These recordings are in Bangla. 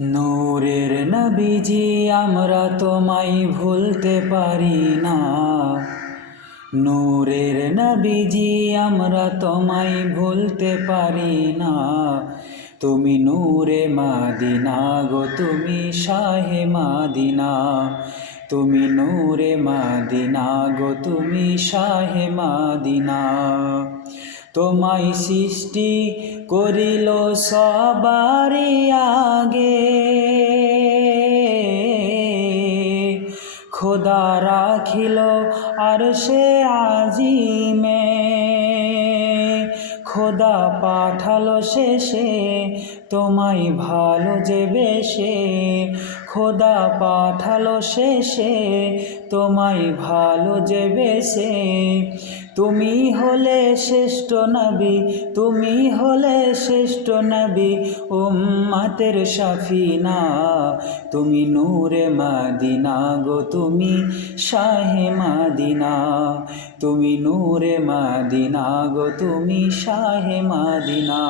নূরের নবীজি, আমরা তোমায় ভুলতে পারি না। নূরের নবীজি, আমরা তোমায় ভুলতে পারি না। তুমি নূরে মাদিনা গো, তুমি শাহে মাদিনা। তুমি নূরে মাদিনা গো, তুমি শাহে মাদিনা। তোমায় সৃষ্টি করিল সবারই আগে। খোদা রাখিল আর সে আজিমে খোদা পাঠালো শেষে তোমায় ভালো যে বেশে। খোদা পাঠালো শেষে তোমায় ভালো যে বেশে। তুমি হলে শ্রেষ্ঠ নবী, তুমি হলে শ্রেষ্ঠ নবী, উম্মাতের সাফিনা। তুমি নূরে মাদিনা গো, তুমি শাহে মাদিনা। তুমি নূরে মাদিনা গো, তুমি শাহে মাদিনা।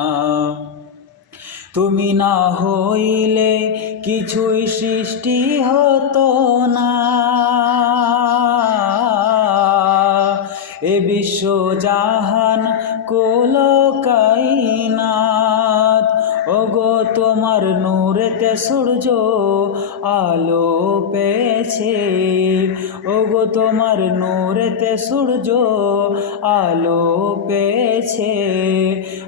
তুমি না হইলে কিছুই সৃষ্টি হতো এ বিশ্ব জাহান কোল ওগো তোমার নূরেতে সূর্য আলো পেয়েছে। তোমার নূরেতে সূর্য আলো পেয়েছে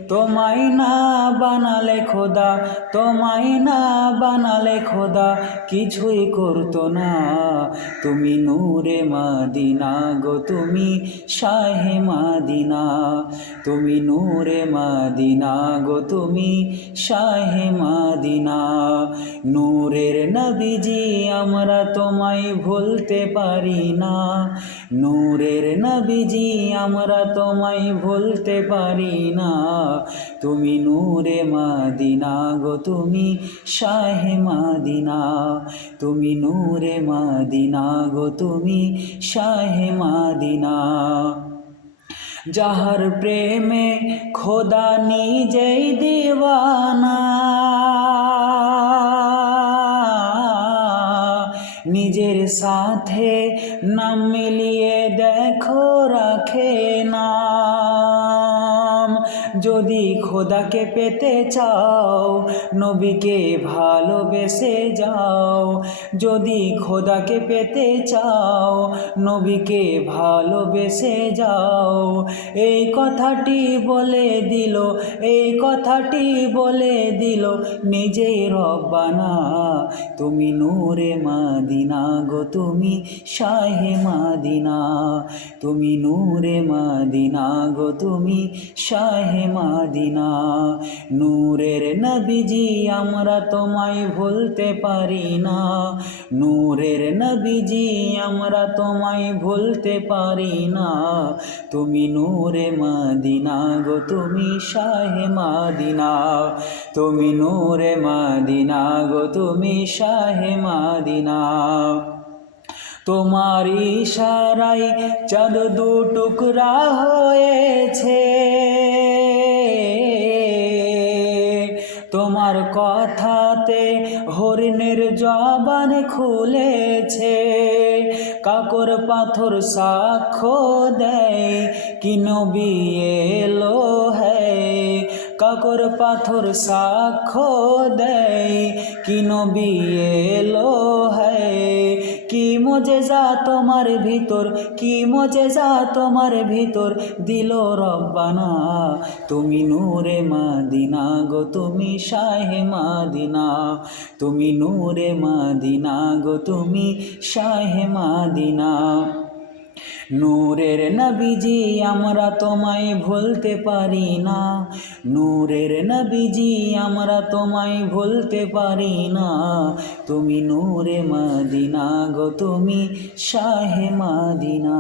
তোমায় না বানালে খোদা, তোমায় না বানালে খোদা, কিছুই করতো না। তুমি নূরে মাদিনা গো, তুমি শাহে মাদিনা। তুমি নূরে মাদিনা গো, তুমি শাহে মাদিনা। নূরের নবীজি, আমরা তোমায় ভুলতে পারি না। নূরের নবীজি, আমরা তোমায় ভুলতে পারি না। তুমি নূরে মাদিনা গো, তুমি শাহে মাদিনা। তুমি নূরে মাদিনা গো, তুমি শাহে মাদিনা। যাহার প্রেমে খোদা নিজেই দিওয়ানা নিজের সাথে নাম মিলিয়ে দেখো রাখে নাম যদি খোদাকে পেতে চাও, নবীকে ভালোবেসে যাও। যদি খোদাকে পেতে চাও, নবীকে ভালোবেসে যাও। এই কথাটি বলে দিল, এই কথাটি বলে দিল নিজেই রব্বানা। তুমি নূরে মাদিনা গো, তুমি শাহে মাদিনা। তুমি নূরে মাদিনা গো, তুমি শাহে মাদিনা। নূরের নবীজি, আমরা তোমায় ভুলতে পারি না। নূরের নবীজি, আমরা তোমায় ভুলতে পারি না। তুমি নূরে মাদিনা গো, তুমি শাহে মাদিনা। তুমি নূরে মাদিনা গো, তুমি শাহে মাদিনা। তোমার ইশারাই চাঁদ দু টুকরা হয়েছে। তোমার কথাতে হরিণের জবান খুলেছে। কাকর পাথর সাক্ষ্য দেয়, কি বিয়েলো হ্যায় কাকর পাথর সাক্ষ্য দেয় কিন বিয়েলো এলো হ্যায় কি মজে যা তোমার ভিতর, কি মজে যা তোমার ভিতর? দিল রব্বানা, তুমি নূরে মাদিনা গো, তুমি শাহে মাদিনা। তুমি নূরে মাদিনা গো, তুমি শাহে মাদিনা। নূরের নবীজি, আমরা তোমায় ভুলতে পারি না। নূরের নবীজি, আমরা তোমায় ভুলতে পারি না। তুমি নূরে মাদিনা গো, তুমি শাহে মাদিনা।